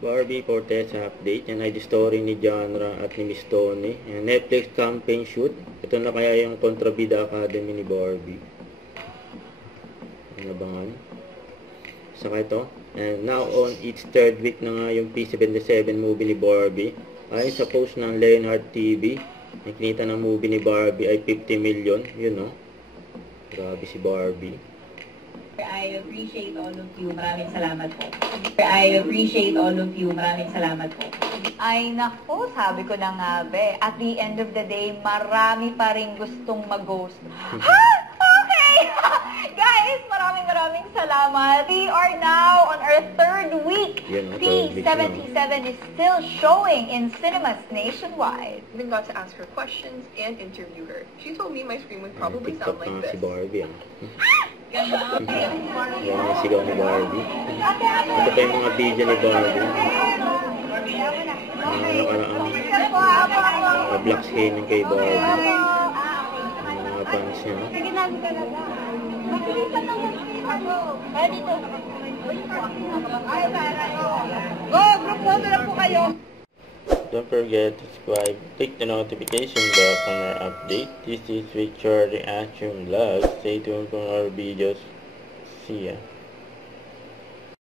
Barbie Fortesa update. Yan ay the story ni Genre at ni Miss Tony. Yan, Netflix campaign shoot. Ito na kaya yung Kontrabida Academy ni Barbie. Nabangan. Saka ito. And now on its third week na nga yung P77 movie ni Barbie. Ayon sa post ng Leonhard TV, ang kinita ng movie ni Barbie ay 50 million. Yun no. Grabe si Barbie. I appreciate all of you. Maraming salamat po. I appreciate all of you. Maraming salamat po. Ay nako, sabi ko na nga be, at the end of the day, marami pa rin gustong mag-ghost. Ha? Okay! Guys, maraming salamat. We are now on our third week. P77 is still showing in cinemas nationwide. Even got to ask her questions and interview her. She told me my scream would probably sound like this. Si Barbie yan ang sigaw ni Barbie. Ito pa yung mga video ni Barbie. Nakaraang black skin yung kay Barbie. Mga fans niya. Go! Group photo na po kayo! Don't forget to subscribe, click the notification bell for more update. This is Richard Reaction Vlog. Stay tuned for more videos. See ya.